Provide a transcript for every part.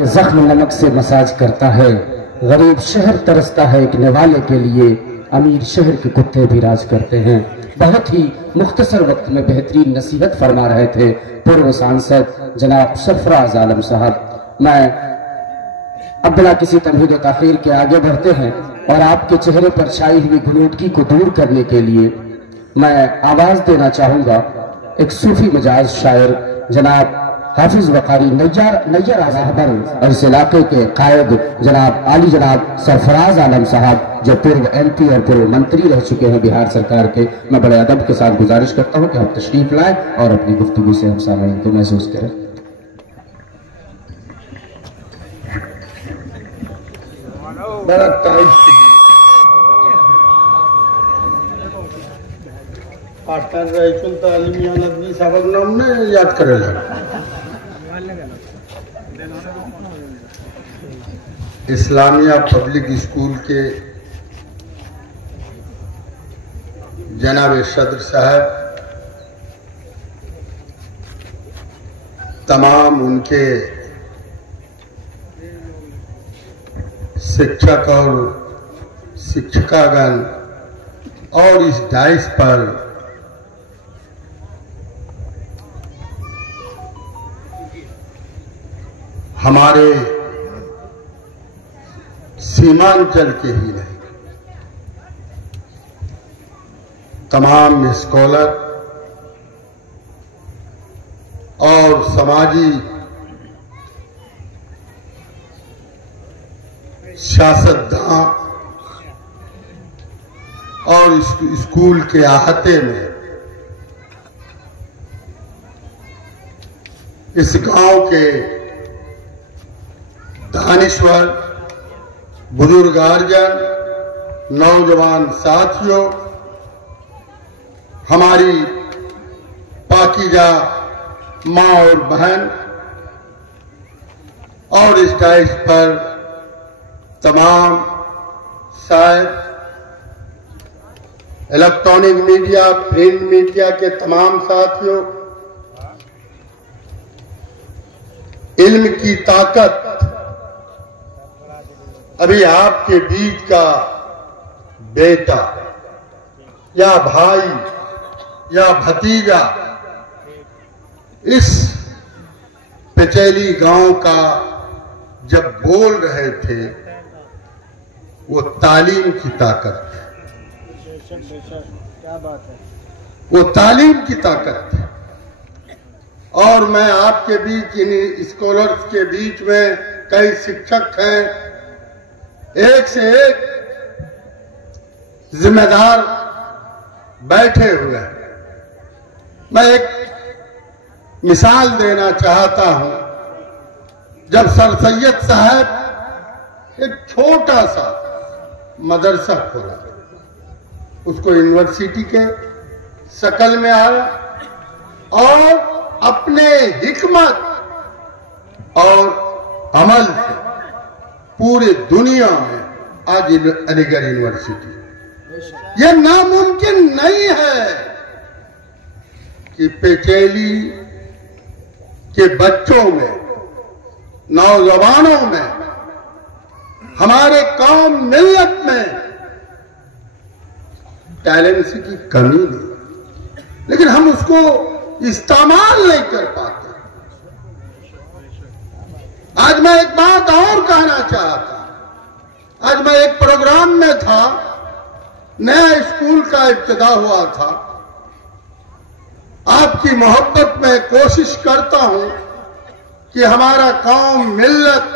जख्म नमक से मसाज करता है, गरीब शहर तरसता है एक निवाले के लिए, अमीर शहर के कुत्ते भी राज करते हैं। बहुत ही मुख्तसर वक्त में बेहतरीन नसीहत फरमा रहे थे पूर्व सांसद जनाब सरफराज आलम साहब। मैं अब बिना किसी तमहीद व ताखीर के आगे बढ़ते हैं और आपके चेहरे पर छाई हुई घुनूदगी को दूर करने के लिए मैं आवाज देना चाहूंगा एक सूफी मिजाज शायर जनाब हाफिज वकारी नैयर रहबर और इस इलाके के कायद जनाब आली जनाब सरफराज आलम साहब जो पूर्व MP और पूर्व मंत्री रह चुके हैं बिहार सरकार के। मैं बड़े अदब के साथ गुजारिश करता हूं कि आप तशरीफ लाएं और अपनी गुफ्तगू से हम सामईन को महसूस करें। सबक नाम ने याद करेला इस्लामिया पब्लिक स्कूल के जनाब सदर साहब, तमाम उनके शिक्षक और शिक्षिकागण और इस डाइस पर हमारे सीमांचल के ही नहीं तमाम स्कॉलर और समाजी सियासतदान और स्कूल के अहाते में इस गांव के दानिश्वर बुजुर्गार्जन नौजवान साथियों, हमारी पाकीजा माँ और बहन और इस डाइस पर तमाम शायद इलेक्ट्रॉनिक मीडिया प्रिंट मीडिया के तमाम साथियों, इल्म की ताकत अभी आपके बीच का बेटा या भाई या भतीजा इस पेचैली गांव का जब बोल रहे थे, वो तालीम की ताकत है। क्या बात है, वो तालीम की ताकत है। और मैं आपके बीच इन स्कॉलर्स के बीच में कई शिक्षक हैं, एक से एक जिम्मेदार बैठे हुए हैं। मैं एक मिसाल देना चाहता हूं। जब सर सैयद साहब एक छोटा सा मदरसा खोला, उसको यूनिवर्सिटी के शक्ल में आया और अपने हिकमत और अमल से पूरे दुनिया में आज अलीगढ़ यूनिवर्सिटी, यह नामुमकिन नहीं है कि पेचैली के बच्चों में, नौजवानों में, हमारे कौम मिल्लत में टैलेंट की कमी नहीं, लेकिन हम उसको इस्तेमाल नहीं कर पाते। आज मैं एक बात और कहना चाहता। आज मैं एक प्रोग्राम में था, नया स्कूल का इब्तिदा हुआ था। आपकी मोहब्बत में कोशिश करता हूं कि हमारा कौम मिल्लत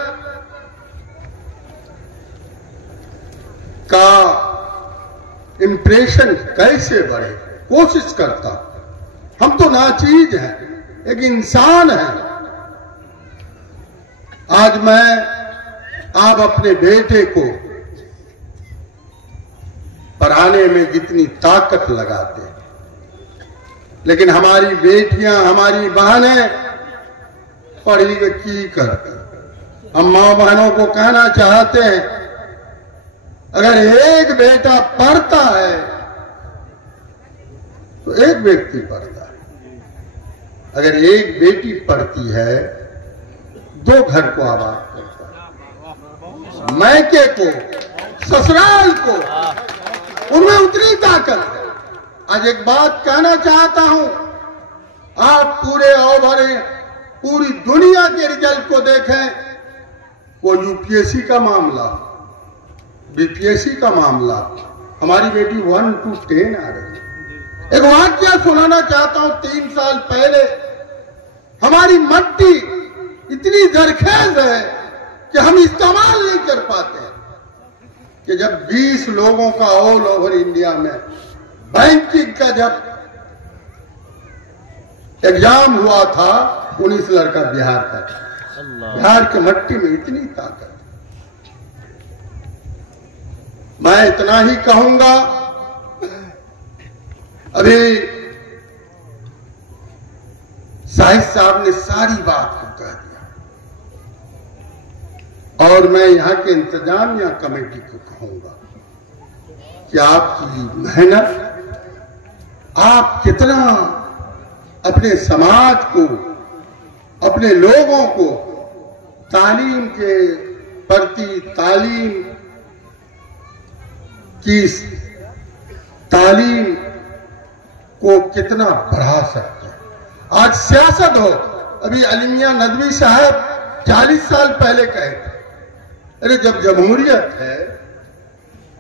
का इंप्रेशन कैसे बढ़े, कोशिश करता हूं। हम तो नाचीज हैं, एक इंसान है। आज आप अपने बेटे को पढ़ाने में जितनी ताकत लगाते हैं, लेकिन हमारी बेटियां, हमारी बहनें पढ़ी लिखी करती। हम माँ बहनों को कहना चाहते हैं, अगर एक बेटा पढ़ता है तो एक व्यक्ति पढ़ता है, अगर एक बेटी पढ़ती है दो घर को आबाद करता है, मैके को, ससुराल को, उनमें उतनी ताकत है। आज एक बात कहना चाहता हूं, आप पूरे ओवरे पूरी दुनिया के रिजल्ट को देखें, वो यूपीएससी का मामला, बीपीएससी का मामला, हमारी बेटी 1 to 10 आ रही है। एक वाक्य सुनाना चाहता हूं, 3 साल पहले हमारी मट्टी इतनी जरखेज है कि हम इस्तेमाल नहीं कर पाते, कि जब 20 लोगों का ऑल ओवर इंडिया में बैंकिंग का जब एग्जाम हुआ था, 19 लड़का बिहार का था। बिहार की मट्टी में इतनी ताकत। मैं इतना ही कहूंगा, अभी साहिब साहब ने सारी बात को कह दिया, और मैं यहां के इंतजामिया कमेटी को कहूंगा कि आपकी मेहनत, आप कितना अपने समाज को, अपने लोगों को तालीम के प्रति, तालीम की तालीम को कितना बढ़ा सकते हैं। आज सियासत हो, अभी अली मियां नदवी साहब 40 साल पहले कहे थे, अरे जब जमहूरियत है,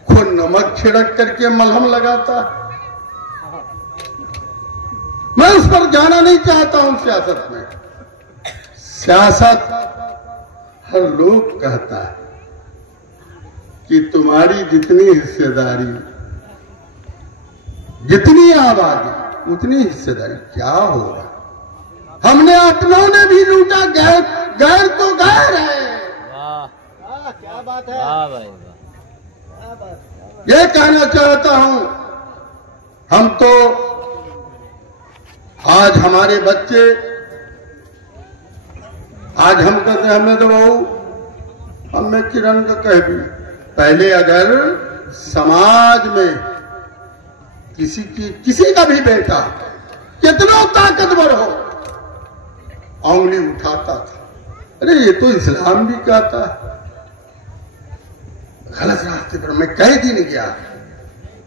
कोई नमक छिड़क करके मलहम लगाता। मैं उस पर जाना नहीं चाहता हूं। सियासत में, सियासत हर लोग कहता है कि तुम्हारी जितनी हिस्सेदारी, जितनी आबादी, उतनी हिस्सेदारी। क्या होगा? हमने अपनों ने भी लूटा, गैर गैर तो गैर है। वाह, क्या बात है, वाह भाई वाह। ये कहना चाहता हूं, हम तो आज हमारे बच्चे, आज हम कहते हैं हमें तो बहू, हमें किरण का कह भी, पहले अगर समाज में किसी का भी बेटा कितना ताकतवर हो, उंगली उठाता था, अरे ये तो इस्लाम भी कहता है। गलत रास्ते पर मैं कई दिन गया,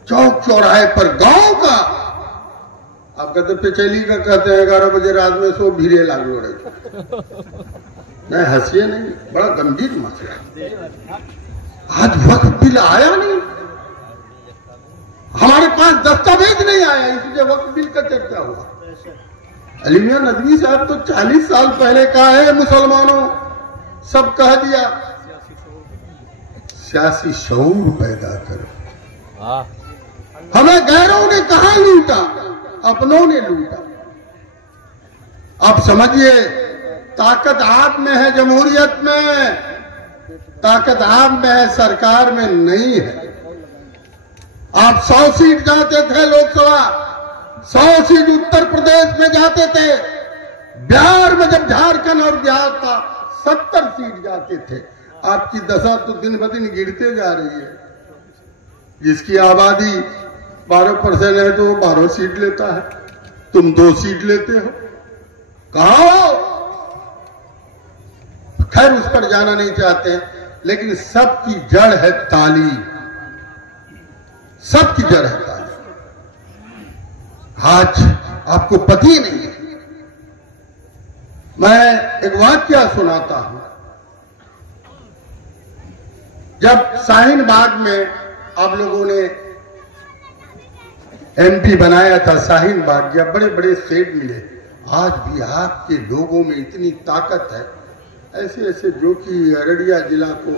चौक चौराहे पर गांव का, आप कहते पिचैली का कहते हैं 11 बजे रात में सो भीरे लागू रहे। नहीं, हंसिए नहीं, बड़ा गंभीर मसला। आज वक्त बिल आया नहीं, हमारे पास दस्तावेज नहीं आया, इसलिए वक्त बिल का चर्चा हुआ। अली मियां नदवी साहब तो 40 साल पहले कहा है, मुसलमानों सब कह दिया, सियासी शऊर पैदा करो। हमें गैरों ने कहा लूटा, अपनों ने लूटा। अब समझिए, ताकत आप में है, जमहूरियत में ताकत आप में है, सरकार में नहीं है। आप 100 सीट जाते थे लोकसभा, 100 सीट उत्तर प्रदेश में जाते थे, बिहार में जब झारखंड और बिहार था 70 सीट जाते थे। आपकी दशा तो दिन ब दिन गिरते जा रही है। जिसकी आबादी 12% है तो 12 सीट लेता है, तुम 2 सीट लेते हो, कहां हो? खैर, उस पर जाना नहीं चाहते, लेकिन सबकी जड़ है तालीम, सबकी जड़ है तालीम। आज आपको पता ही नहीं है। मैं एक वाक्या सुनाता हूं। जब शाहीन बाग में आप लोगों ने एमपी बनाया था, शाहीन बाग, जब बड़े बड़े सेठ मिले, आज भी आपके लोगों में इतनी ताकत है, ऐसे ऐसे, जो कि अररिया जिला को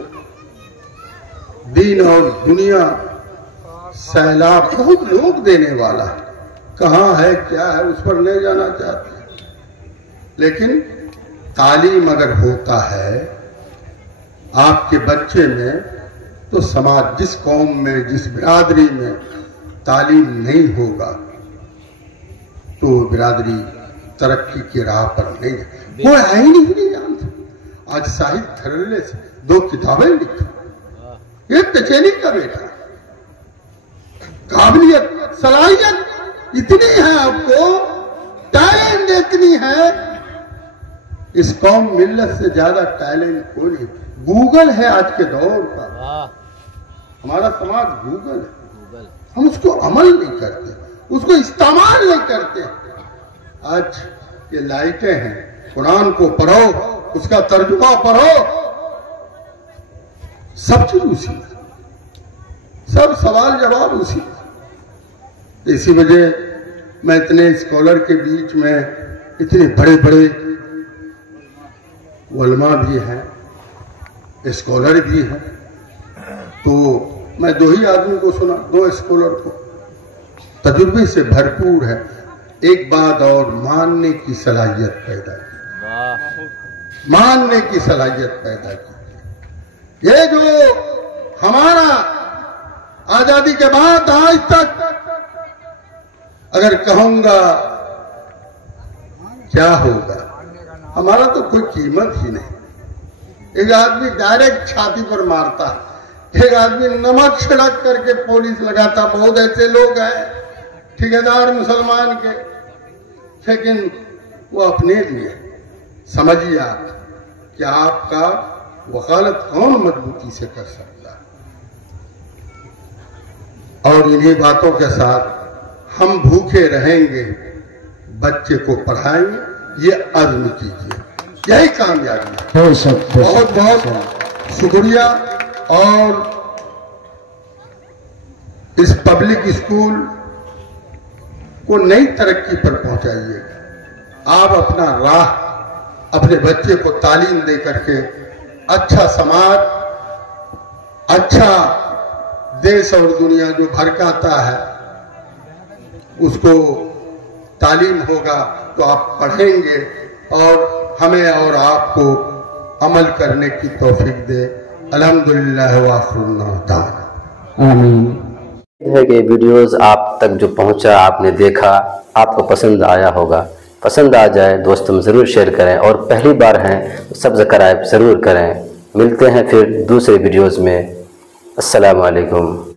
दीन और दुनिया सैलाब बहुत लोग देने वाला है। कहां है, क्या है, उस पर नहीं जाना चाहते, लेकिन तालीम अगर होता है आपके बच्चे में, तो समाज, जिस कौम में, जिस बिरादरी में तालीम नहीं होगा, तो बिरादरी तरक्की की राह पर नहीं है। वो है ही नहीं जानते। आज साहिब थर्रेले से 2 किताबें लिखी, एक कचेरी का बेटा, काबिलियत, सलाहियत इतनी है आपको, टैलेंट इतनी है इस कौम मिल्लत से ज्यादा टैलेंट कोई नहीं। गूगल है आज के दौर का, हमारा समाज गूगल है, हम उसको अमल नहीं करते, उसको इस्तेमाल नहीं करते। आज ये लाइटें हैं, कुरान को पढ़ो, उसका तर्जुमा पढ़ो, सब चीज उसी में, सब सवाल जवाब उसी में। इसी वजह मैं इतने स्कॉलर के बीच में, इतने बड़े बड़े उलमा भी हैं, स्कॉलर भी हैं, तो मैं दो ही आदमी को सुना, दो स्कॉलर को, तजुर्बे से भरपूर है। एक बात और, मानने की सलाहियत पैदा की, मानने की सलाहियत पैदा की। ये जो हमारा आजादी के बाद आज तक अगर कहूंगा क्या होगा, हमारा तो कोई कीमत ही नहीं। एक आदमी डायरेक्ट छाती पर मारता है, एक आदमी नमक छिड़क करके पुलिस लगाता। बहुत ऐसे लोग हैं ठेकेदार मुसलमान के, लेकिन वो अपने लिए। समझिए आप कि आपका वकालत कौन मजबूती से कर सकता है। और इन्हीं बातों के साथ हम भूखे रहेंगे, बच्चे को पढ़ाएंगे, ये अज़्म कीजिए, यही कामयाबी है। बहुत बहुत शुक्रिया। और इस पब्लिक स्कूल को नई तरक्की पर पहुंचाइएगा। आप अपना राह, अपने बच्चे को तालीम दे करके अच्छा समाज, अच्छा देश और दुनिया जो भड़काता है उसको तालीम होगा तो आप पढ़ेंगे और हमें और आपको अमल करने की तौफीक दे। अल्हम्दुलिल्लाह व आमीन। आमीन। है कि वीडियोस आप तक जो पहुंचा, आपने देखा, आपको पसंद आया होगा। पसंद आ जाए दोस्तों में ज़रूर शेयर करें, और पहली बार हैं तो सब्सक्राइब ज़रूर करें। मिलते हैं फिर दूसरे वीडियोस में। अस्सलामु अलैकुम।